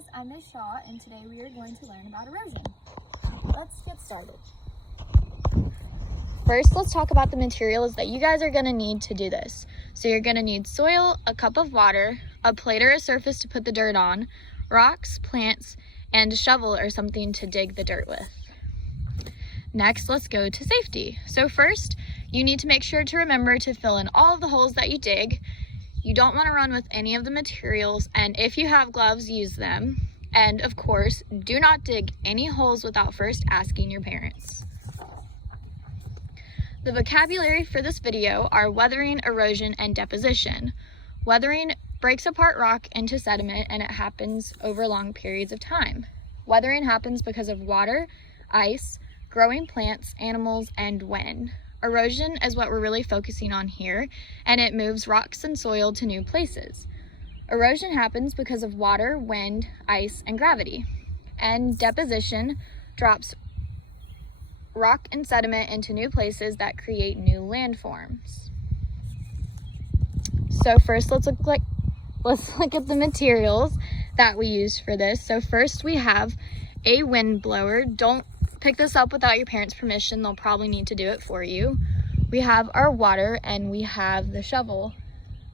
guys, I'm Ms. Shaw, and today we are going to learn about erosion. Let's get started. First, let's talk about the materials that you guys are going to need to do this. So you're going to need soil, a cup of water, a plate or a surface to put the dirt on, rocks, plants, and a shovel or something to dig the dirt with. Next, let's go to safety. So first, you need to make sure to remember to fill in all of the holes that you dig. You don't want to run with any of the materials, and if you have gloves, use them. And of course, do not dig any holes without first asking your parents. The vocabulary for this video are weathering, erosion, and deposition. Weathering breaks apart rock into sediment, and it happens over long periods of time. Weathering happens because of water, ice, growing plants, animals, and wind. Erosion is what we're really focusing on here, and it moves rocks and soil to new places. Erosion happens because of water, wind, ice, and gravity. And deposition drops rock and sediment into new places that create new landforms. So first, let's look at the materials that we use for this. So first we have a wind blower. Don't pick this up without your parents' permission. They'll probably need to do it for you. We have our water, and we have the shovel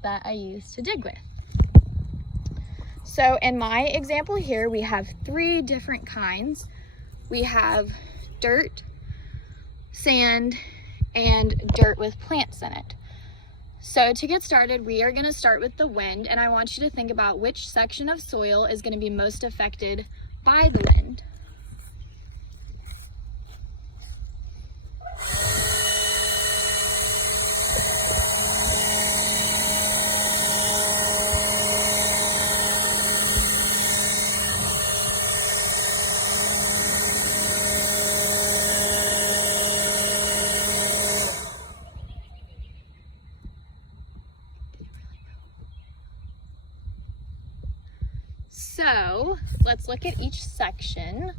that I use to dig with. So in my example here, we have 3 different kinds. We have dirt, sand, and dirt with plants in it. So to get started, we are going to start with the wind, and I want you to think about which section of soil is going to be most affected by the wind. So let's look at each section.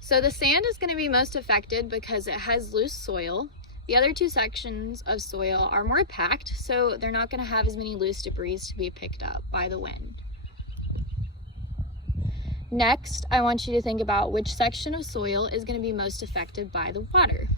So the sand is going to be most affected because it has loose soil. The other 2 sections of soil are more packed, so they're not going to have as many loose debris to be picked up by the wind. Next, I want you to think about which section of soil is going to be most affected by the water.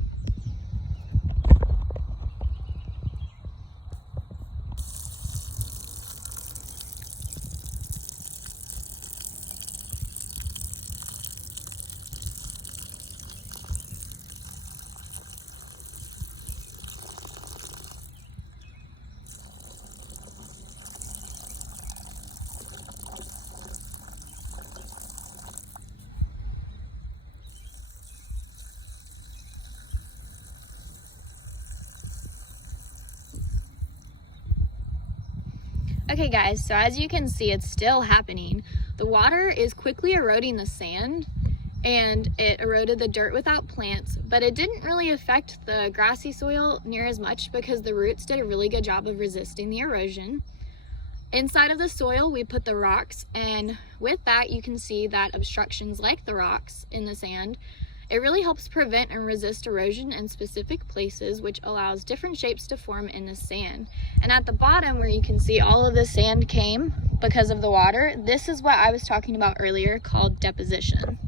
Okay guys, so as you can see, it's still happening. The water is quickly eroding the sand, and it eroded the dirt without plants, but it didn't really affect the grassy soil near as much because the roots did a really good job of resisting the erosion. Inside of the soil, we put the rocks, and with that, you can see that obstructions like the rocks in the sand, it really helps prevent and resist erosion in specific places, which allows different shapes to form in the sand. And at the bottom, where you can see all of the sand came because of the water, this is what I was talking about earlier called deposition.